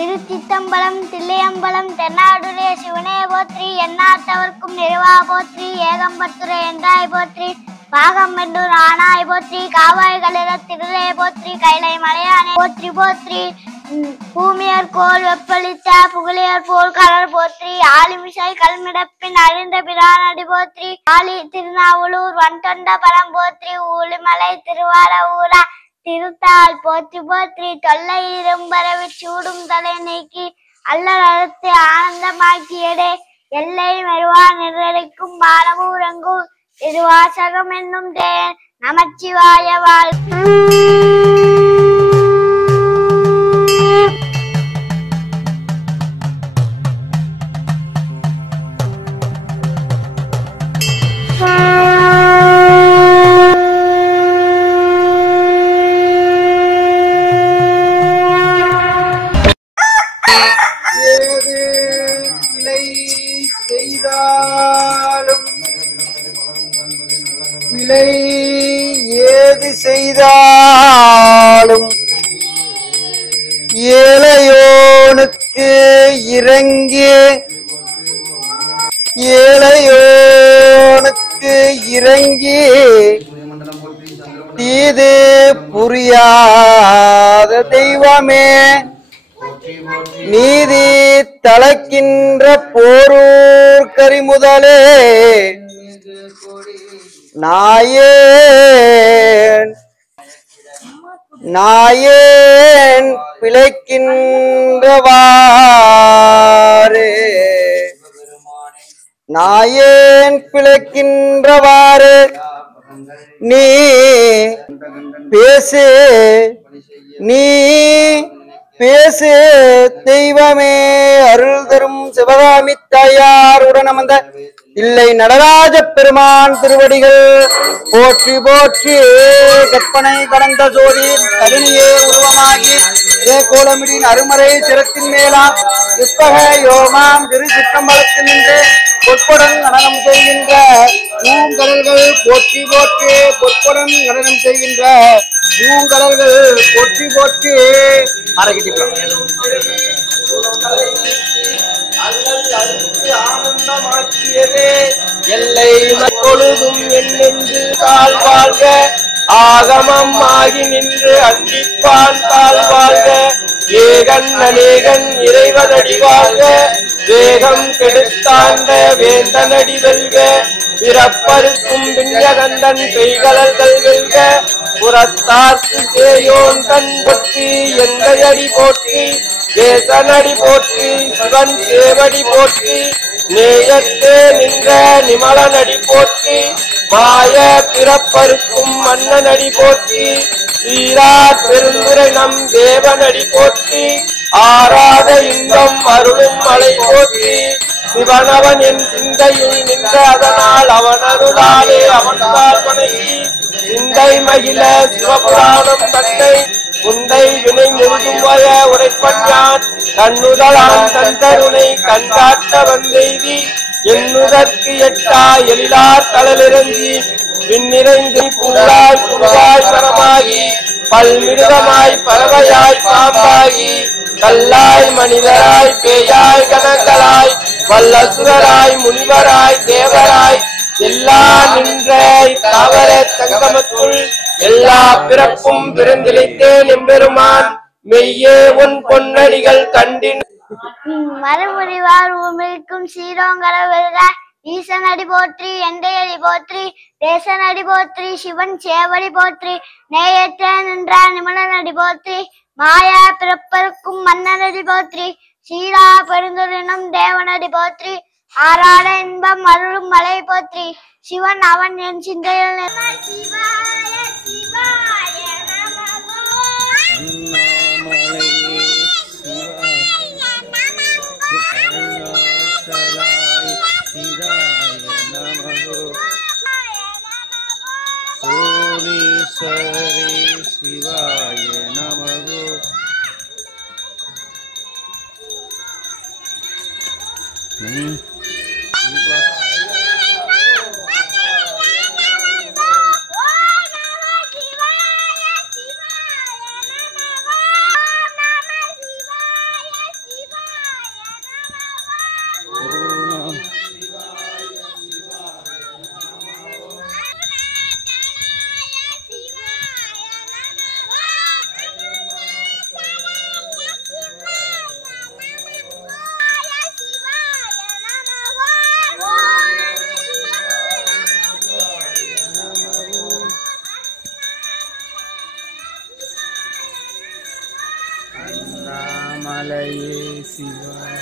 திருச்சிற்றம்பலம் தில்லையம்பலம் தென்னாடுடைய சிவனே போற்றி. எண்ணாட்டவர்க்கும் நிறைவா போற்றி. ஏகம்பத்துரை என்றாய் போற்றி. பாகம் வென்றூர் ஆனாய் போற்றி. காவாய் கலிர திருளே போற்றி. கைலை மலையானே போற்றி போற்றி. பூமியர் கோல் வெப்பளித்த புகழியர் போல் கலர் போற்றி. ஆலிமிசாய் கல்மிடப்பின் அழிந்த பிரானடி போற்றி. ஆலி திருநாவலூர் வன்தொண்ட பலம் போற்றி. ஊழிமலை திருவார ஊரா திருத்தாள் போற்றி போற்றி. தொல்லை இரும்பரவி சூடும் தலை நீக்கி அல்லல் அறுத்து ஆனந்தமாக்கியடே. எல்லை மெருவா நிர்வகிக்கும் மானவூரங்கும் திருவாசகம் என்னும் தேன் நமச்சிவாய வாழ். ஏது செய்தாலும் ஏழையோனுக்கு இறங்கி தீது புரியாத தெய்வமே நீதி தளக்கின்ற போரூர் கரிமுதலே நாயேன் பிழைக்கின்றவாறு நீ பேசு தெய்வமே. அருள் தரும் சிவகாமி தாயார் உடன் அமர்ந்த இல்லை நடராஜ பெருமான் திருவடிகள் போற்றி போற்றி. கற்பனை கடந்த ஜோதி கருணியே உருவமாகி கோலமிடின் அருமறை சிரத்தின் மேலாம் புத்தக யோமாம் திரு சிற்றம்பலத்தில் நின்று பொற்புடன் நடனம் செய்கின்ற பூங்கடல்கள் போற்றி போற்றி. பொற்புடன் நடனம் செய்கின்ற பூங்கடல்கள் போற்றி போற்றி. ஆனந்தமாக்கியதே எல்லை பொழுதும் என்னென்று கால் வாழ்க. ஆகமம் ஆகி நின்று அந்திப்பான் கால் வாழ்க. ஏகன் அநேகன் இறைவனடி வாழ்க. வேகம் கெடுத்தாண்ட வேந்தனடி வெல்க. பிறப்பருக்கும் விஞ்ஞகந்தன் பெய்கலர்கள் வெல்க. புறத்தார்க்கு சேயோன் தன் போற்றி. எந்தையடி போற்றி. தேசனடி போற்றி. சிவன் சேவடி போற்றி. நேயத்தே நின்ற நிமலனடி போற்றி. மாய பிறப்பருக்கும் மன்னனடி போற்றி. சீரார் பெருந்துரை நம் தேவனடி போற்றி. ஆராத இன்பம் அருளும் மலை போற்றி. சிவனவன் என் சிந்தையுள் நின்ற அதனால் அவன் அருளாலே அவன் வணங்கி சிந்தை மகிழ சிவபுராணம் தன்னை உந்தை வினை முழுதும் வய உரைப்பஞ்சான் கண்ணுதலான் தந்தருணை கண்டாட்ட வந்தெய்தி எண்ணுதற்கு எட்டா எழிலார் கடலிறங்கி விண்ணிறைந்து பூராய் புழுவாய் மரமாகி பல்மிருகமாய் பறவையாய் பாம்பாகி கல்லாய் மனிதராய் பேயாய் கணங்களாய் வல்லசுரராய் முனிவராய் தேவராய் எல்லா நின்ற தாவர சங்கமத்துள் எல்லா பிறப்பும் பிறந்திழைத்தேன் எம்பெருமான் மெய்யே உன் பொன்னடிகள் கண்டின் மறுமுடிவார் உமிழ்க்கும் சீரோங்கர வெல்க. ஈசனடி போற்றி. எந்தையடி போற்றி. தேசனடி போற்றி. சிவன் சேவடி போற்றி. நேயற்ற நின்ற நிமலனடி போற்றி. மாயா பிறப்பருக்கும் மன்னனடி போற்றி. சீரா பெருந்துரினும் தேவனடி போற்றி. ஆராட இன்பம் அருளும் மலை போற்றி. சிவன் அவன் என் சிந்தையில் சிவாய நமகோ. மலையே சிவாய.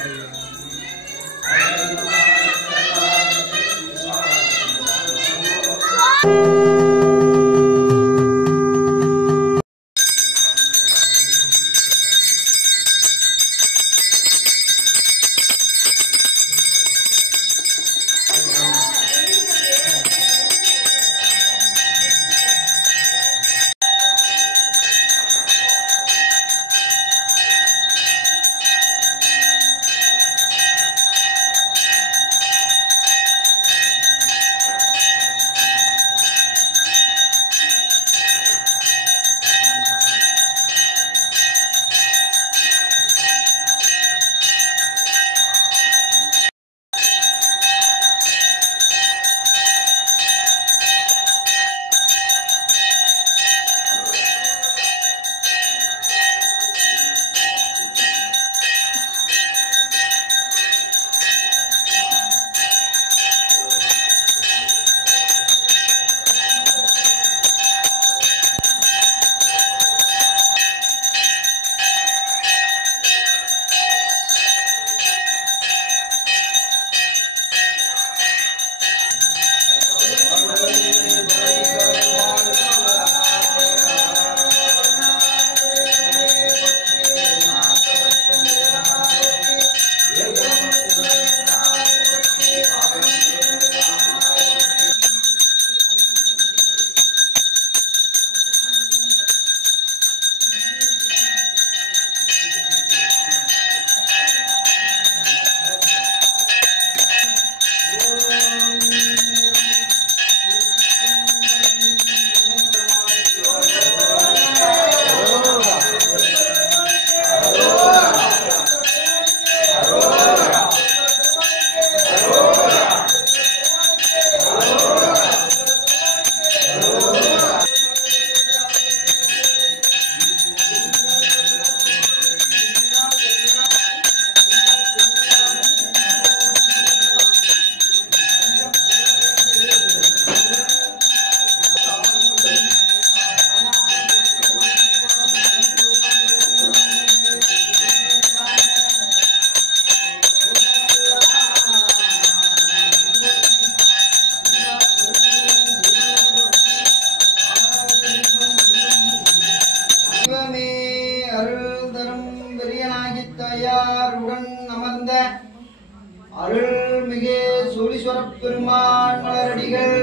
அருள்மிகு சூழீஸ்வர பெருமான் மலரடிகள்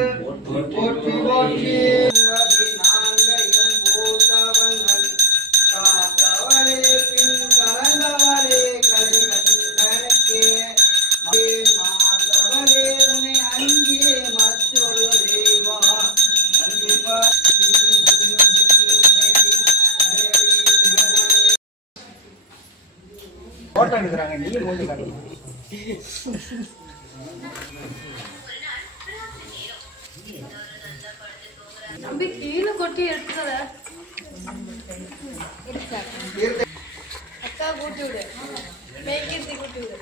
போற்றி போற்றி. போட்டோ எடுக்கிறாங்க, நீங்க போட்டு காட்டுங்க. நம்பி கீழே கொட்டி எடுத்துக்கல. அக்கா கூட்டி விடு, மேய்க்கிறதுக்கு கூட்டி விடு.